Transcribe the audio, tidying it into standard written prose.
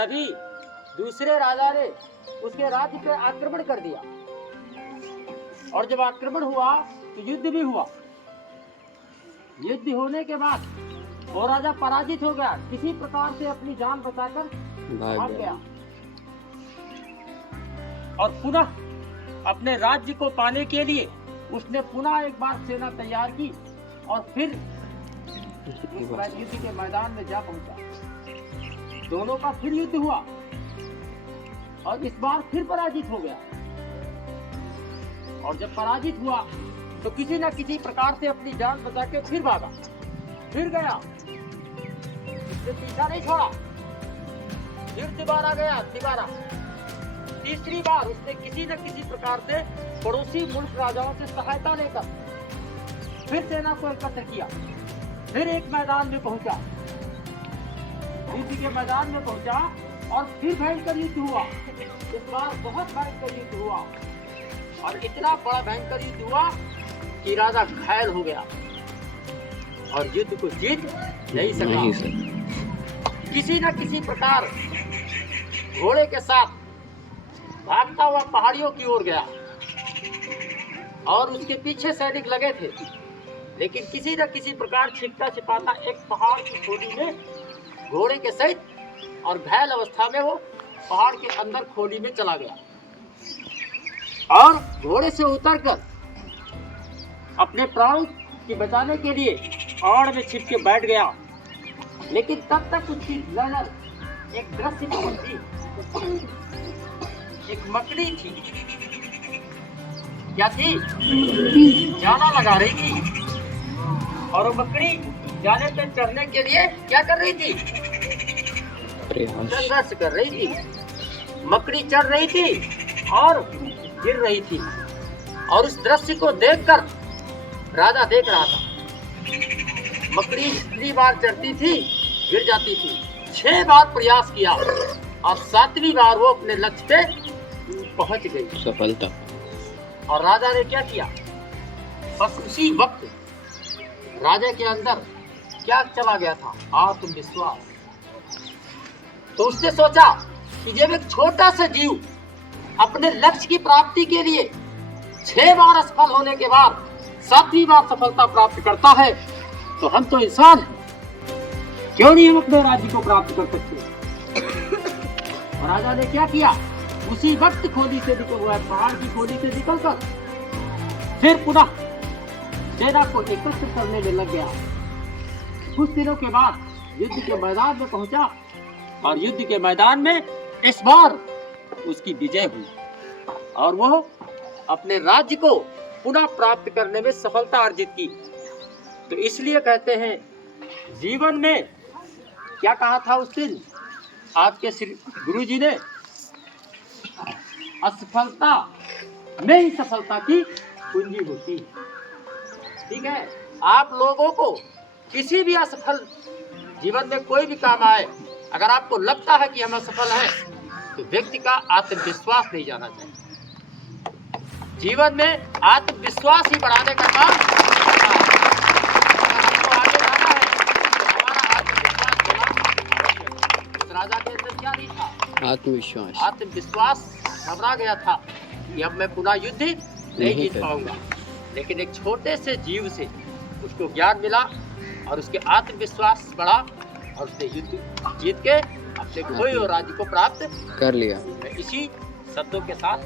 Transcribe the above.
तभी दूसरे राजा ने उसके राज्य पे आक्रमण कर दिया, और जब आक्रमण हुआ तो युद्ध भी हुआ। युद्ध होने के बाद वो राजा पराजित हो गया, किसी प्रकार से अपनी जान बचाकर भाग गया, और पुनः अपने राज्य को पाने के लिए उसने पुनः एक बार सेना तैयार की और फिर युद्ध के मैदान में जा पहुंचा। दोनों का फिर युद्ध हुआ और इस बार फिर पराजित हो गया, और जब पराजित हुआ तो किसी न किसी प्रकार से अपनी जान बचा के फिर भागा, फिर गया, उसने पीछा नहीं छोड़ा, फिर दोबारा गया, दोबारा तीसरी बार उसने किसी न किसी प्रकार से पड़ोसी मुल्क राजाओं से सहायता लेकर फिर सेना को एकत्र किया, फिर एक मैदान में पहुंचा, युद्ध के मैदान में पहुंचा और फिर भयंकर युद्ध हुआ। इस बार बहुत भयंकर युद्ध हुआ और इतना बड़ा भयंकर युद्ध हुआ कि राजा घायल हो गया और युद्ध को जीत नहीं सका। किसी न किसी प्रकार घोड़े के साथ भागता हुआ पहाड़ियों की ओर गया और उसके पीछे सैनिक लगे थे, लेकिन किसी न किसी प्रकार छिपता छिपाता एक पहाड़ की खोली में घोड़े के सहित और घायल अवस्था में वो पहाड़ के अंदर खोली में चला गया और घोड़े से उतरकर अपने प्राणों की बचाने के लिए पहाड़ में छिप के बैठ गया। लेकिन तब तक उसकी नजर एक दृश्य पर थी, एक मकड़ी थी। क्या थी? जाना लगा रही थी, और वो मकड़ी जाने पे चढ़ने के लिए क्या कर रही थी? संघर्ष कर रही थी। मकड़ी चढ़ रही थी और गिर रही थी, और उस दृश्य को देखकर राजा देख रहा था। मकड़ी जितनी बार चढ़ती थी गिर जाती थी, 6 बार प्रयास किया और 7वीं बार वो अपने लक्ष्य पे पहुंच गई, सफलता। और राजा ने क्या किया? बस उसी वक्त राजा के अंदर क्या चला गया था? आत्मविश्वास। तो उसने सोचा कि जब एक छोटा सा जीव अपने लक्ष्य की प्राप्ति के लिए 6 बार असफल होने के बाद 7वीं बार सफलता प्राप्त करता है, तो हम तो इंसान हैं, क्यों नहीं हम अपने राज्य को प्राप्त कर सकते? और राजा ने क्या किया? उसी वक्त खोली से निकल हुआ, पहाड़ की खोली से निकलकर फिर पुनः सेना को एकत्र करने में लग गया। कुछ दिनों के बाद युद्ध के मैदान में पहुंचा, और युद्ध के मैदान में इस बार उसकी विजय हुई और वो अपने राज्य को पुनः प्राप्त करने में सफलता अर्जित की। तो इसलिए कहते हैं, जीवन में क्या कहा था उस दिन आपके श्री गुरु जी ने? असफलता में ही सफलता की कुंजी होती है। ठीक है, आप लोगों को किसी भी असफल जीवन में कोई भी काम आए, अगर आपको लगता है कि हम असफल हैं, तो व्यक्ति का आत्मविश्वास नहीं जाना चाहिए। जीवन में आत्मविश्वास ही बढ़ाने का काम हमको आगे जाना है, तो हमारा आत्मविश्वास बढ़ाना। उस राजा के अंदर क्या नहीं था? आत्मविश्वास। आत्मविश्वास घबरा गया था कि अब मैं पुनः युद्ध नहीं जीत पाऊंगा, लेकिन एक छोटे से जीव से उसको ज्ञान मिला और उसके आत्मविश्वास बढ़ा और उसने युद्ध जीत के अपने खोए हुए राज्य को प्राप्त कर लिया। मैं इसी शब्दों के साथ